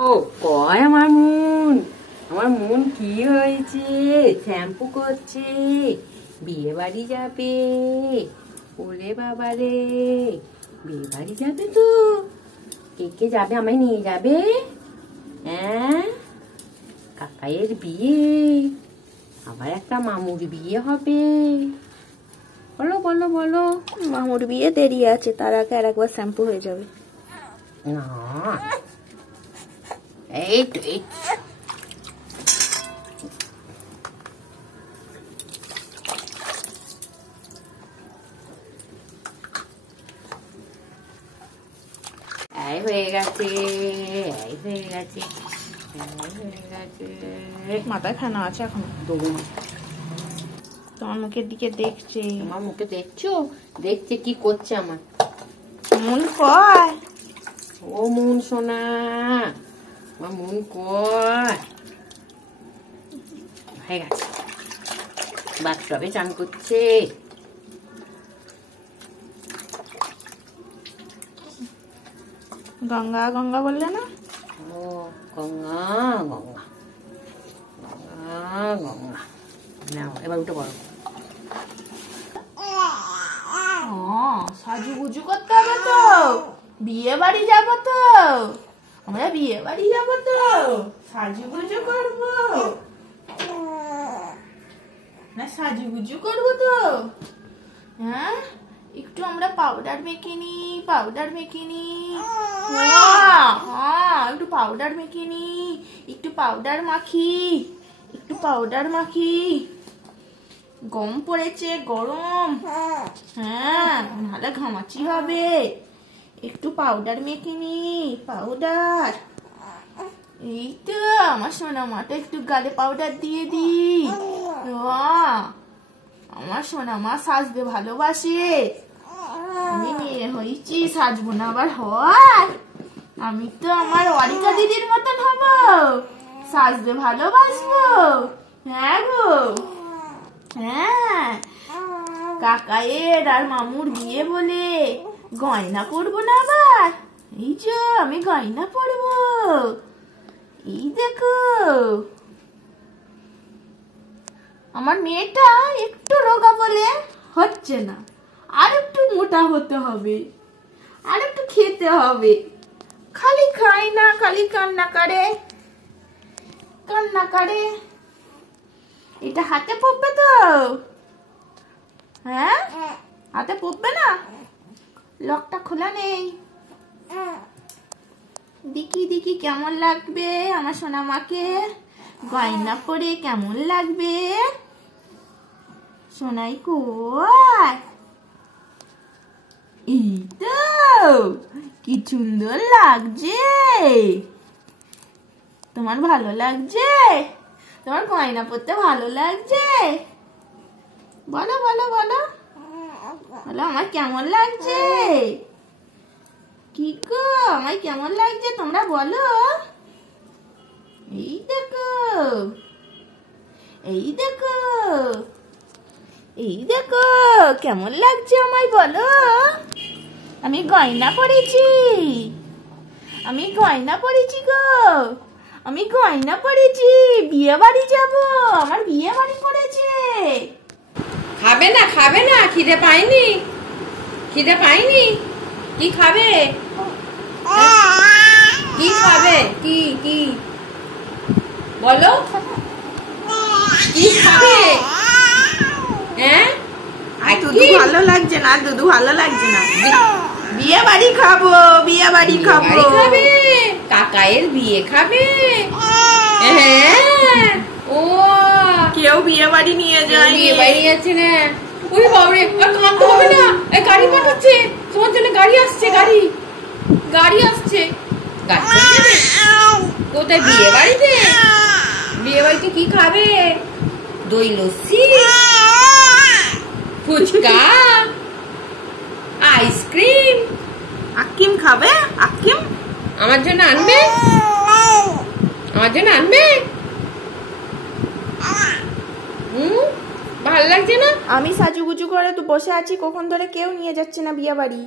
ও কয় আমার মন কি হয়েছে? শ্যাম্পু করছে, বিয়ে বাড়ি যাবে। ওরে বাবা রে, বিয়ে বাড়ি যাবে তো? কে কে যাবে? আমায় নিয়ে যাবে? হ্যাঁ, কাকাইয়ের বিয়ে, আবার একটা মামুর বিয়ে হবে। বলো বলো বলো। মামুর বিয়ে দেরি আছে, তার আগে আর একবার শ্যাম্পু হয়ে যাবে। না, এই তো এই হয়ে গেছে, হয়ে গেছে, হয়ে গেছে। মাথায় ফেনা আছে এখন। তোমার মুখের দিকে দেখছে। আমার মুখে দেখছো? দেখছে কি করছে আমার মন কয়? ও মন সোনা, আমার মন কয়। হয়ে গেছে, বাথটবে চান করছে। গঙ্গা গঙ্গা বললে না? ও গঙ্গা গঙ্গা গঙ্গা গঙ্গা। নাও এবার উঠে পড়ো। সাজুগুজু করতে হবে তো, বিয়ে বাড়ি যাবো তো, আমরা বিয়ে বাড়ি যাবো তো, সাজুগুজু করবো না? সাজুগুজু করবো তো, হ্যাঁ? একটু আমরা পাউডার মেখে নি, পাউডার মেখে নি। হ্যাঁ, একটু পাউডার মেখে নি, একটু পাউডার মাখি, একটু পাউডার মাখি। গরম পড়েছে, গরম। হ্যাঁ, নাহলে ঘামাচি হবে। একটু পাউডার মেখে নি, পাউডার। এই তো আমার সোনা মাটা, একটু গালে পাউডার দিয়ে দি। আমার সোনা মা সাজতে ভালোবাসে। আমি মেয়ে হয়েছি, সাজবো না আবার হয়? আমি তো আমার অরিকা দিদির মতন হব, সাজতে ভালোবাসবো। হ্যাঁ গো, হ্যাঁ। কাকায়ের আর মামুর বিয়ে বলে গয়না পরবো না আবার? এই যে আমি গয়না পরবো, এই দেখো। আমার মেয়েটা একটু রোগা বলে হচ্ছে না, আর একটু মোটা হতে হবে, আর একটু খেতে হবে। খালি খাই না, খালি কান্না করে, কান্না করে। এটা হাতে পড়বে তো? হ্যাঁ, হাতে পড়বে না? লকটা খোলা নেই। দেখি দেখি কেমন লাগবে আমার সোনা মাকে গয়না পরে, কেমন লাগবে? সোনাই কই? এই তো, কি সুন্দর লাগছে। তোমার ভালো লাগছে? তোমার গয়না পরতে ভালো লাগছে? বলো বলো বলো বলো, আমার কেমন লাগছে? কি গো, আমার কেমন লাগছে তোমরা বলো। এই দেখো, এই দেখো, এই দেখো, কেমন লাগছে আমায় বলো। আমি গয়না পরেছি, আমি গয়না পরেছি গো, আমি গয়না পরেছি। বিয়ে বাড়ি যাবো, আমার বিয়ে বাড়ি পড়েছে। খাবে না? খাবে না? খিদে পাইনি? খিদে পাইনি? কি খাবে? কি খাবে? কি কি বলো, কি খাবে? হ্যাঁ, দুধু ভালো লাগছে না, দুধু ভালো লাগছে না। বিয়ে বাড়ি খাবো, বিয়ে বাড়ি খাবো। খাবে, কাকায়ের বিয়ে খাবে। হ্যাঁ, ও কেউ বিয়ে বাড়ি নিয়ে যায়, বিয়ে বাড়ি আছে না? ওই বাবারে, আর কাঁদতে হবে না। এই গাড়ি পাঠাচ্ছে তোমার জন্য, গাড়ি আসছে, গাড়ি গাড়ি আসছে। গাড়ি করে দেবে? কোথায়? বিয়ে বাড়িতে। বিয়ে বাড়িতে কি খাবে? দই লস্যি, ফুচকা, আইসক্রিম। আকিম খাবে? আকিম আমার জন্য আনবে? আমার জন্য আনবে? ভালো লাগছে না? আমি সাজুগুজু করে তো বসে আছি, কখন ধরে কেউ নিয়ে যাচ্ছে না বিয়ে বাড়ি।